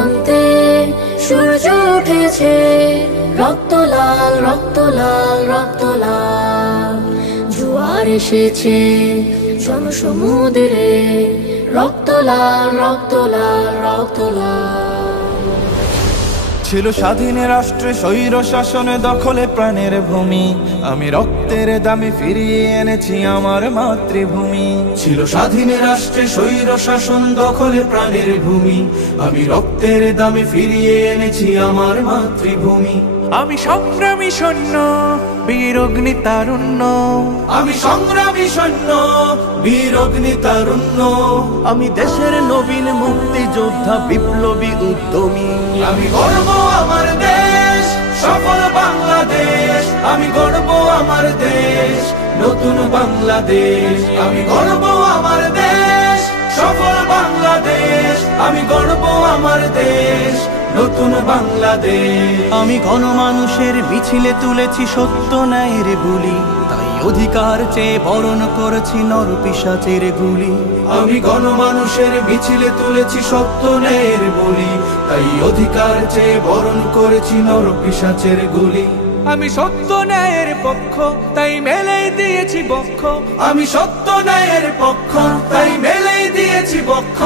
দিগন্তে সূর্য উঠেছে, রক্ত লাল রক্ত লাল রক্ত লাল। জোয়ার এসেছে জনসমুদ্রে, রক্ত লাল রক্ত লাল রক্ত লাল। ছিল স্বাধীন রাষ্ট্রে স্বৈর শাসনে দখলে প্রাণের ভূমি, আমি রক্তের দামে ফিরিয়ে এনেছি আমার মাতৃভূমি। ছিল স্বাধীন রাষ্ট্রে স্বৈর শাসন দখলে প্রাণের ভূমি, আমি রক্তের দামে ফিরিয়ে এনেছি আমার মাতৃভূমি। আমি সংগ্রামী সৈন্য বীর অগ্নি তারুণ্য, আমি সংগ্রামী সৈন্য বীর অগ্নি তারুণ্য। আমি দেশের নবীন মুক্তিযোদ্ধা বিপ্লবী উদ্যমী। আমি গর্ব আমার দেশ সফল বাংলাদেশ, আমি গর্ব আমার দেশ নতুন বাংলাদেশ। আমি গর্ব আমার দেশ সফল বাংলাদেশ, আমি গর্ব আমার দেশ নতুন বাংলাদেশ। আমি গণমানুষের মিছিলে তুলেছি সত্য ন্যায়ের বুলি, তাই অধিকার চেয়ে বরণ করেছি নরপিশাচের গুলি। আমি গণমানুষের মিছিলে তুলেছি সত্য ন্যায়ের বলি, তাই অধিকার চেয়ে বরণ করেছি নরপিশাচের গুলি। আমি সত্য ন্যায়ের পক্ষ, তাই মেলেই দিয়েছি বক্ষ। আমি সত্য ন্যায়ের পক্ষ, তাই মেলেই দিয়েছি বক্ষ।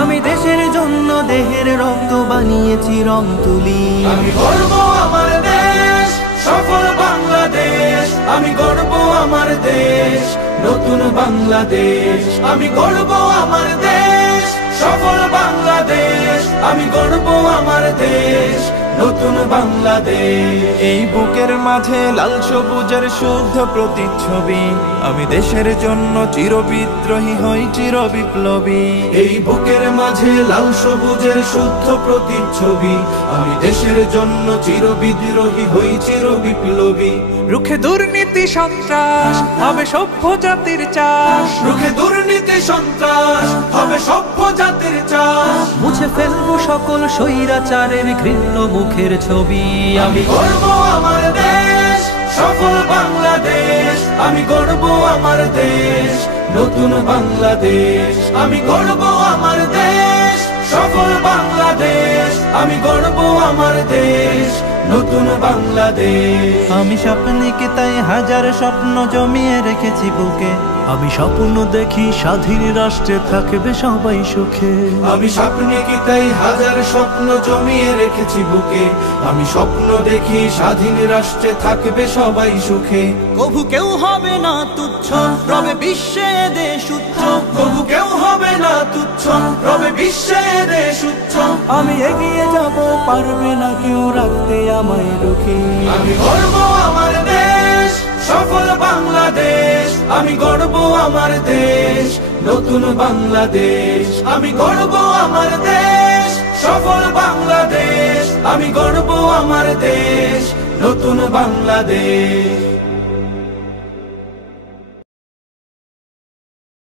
আমি দেশের জন্য দেহের রক্ত বানিয়েছি রং তুলি। আমি গর্ব আমার দেশ সফল বাংলাদেশ, আমি গর্ব আমার দেশ নতুন বাংলাদেশ। আমি গর্ব আমার দেশ সফল বাংলাদেশ, আমি গর্ব আমার দেশ নতুন বাংলাদেশ। এই বুকের মাঝে লাল সবুজের শুদ্ধ প্রতিচ্ছবি, আমি দেশের জন্য চিরবিদ্রোহী হই চির বিপ্লবী। এই বুকের মাঝে লাল সবুজের শুদ্ধ প্রতিচ্ছবি, আমি দেশের জন্য চিরবিদ্রোহী হই চির বিপ্লবী। রুখে দুর্নীতি সন্ত্রাস হবে সভ্য জাতির চাষ, রুখে দুর্নীতি সন্ত্রাস হবে সভ্য জাতির চাষ। মুছে ফেলবো সকল স্বৈরাচারের ঘৃণ্য মুখের ছবি। আমি গর্ব আমার দেশ সফল বাংলাদেশ, আমি গর্ব আমার দেশ নতুন বাংলাদেশ। আমি গর্ব আমার দেশ সফল বাংলাদেশ, আমি গর্ব আমার দেশ নতুন বাংলাদেশ। আমি স্বপ্নকে তাই হাজার স্বপ্ন জমিয়ে রেখেছি বুকে, আমি স্বপ্ন দেখি স্বাধীন রাষ্ট্রে থাকবে সবাই সুখে। আমি স্বপ্নে কি তাই হাজার স্বপ্ন জমিয়ে রেখেছি বুকে, আমি স্বপ্ন দেখি স্বাধীন রাষ্ট্রে থাকবে সবাই সুখে। কভু কেউ হবে না তুচ্ছ, রবে বিশ্বে দেশ উচ্চ। কবু কেউ হবে না তুচ্ছ, রবে বিশ্বে দেশ উচ্চ। আমি এগিয়ে যাব, পারবে না কেউ রাখতে আমায় রুখে। আমি গর্ব আমার দেশ সফল বাংলাদেশ, আমি গর্ব আমার দেশ নতুন বাংলাদেশ। আমি গর্ব আমার দেশ সফল বাংলাদেশ, আমি গর্ব আমার দেশ নতুন বাংলাদেশ।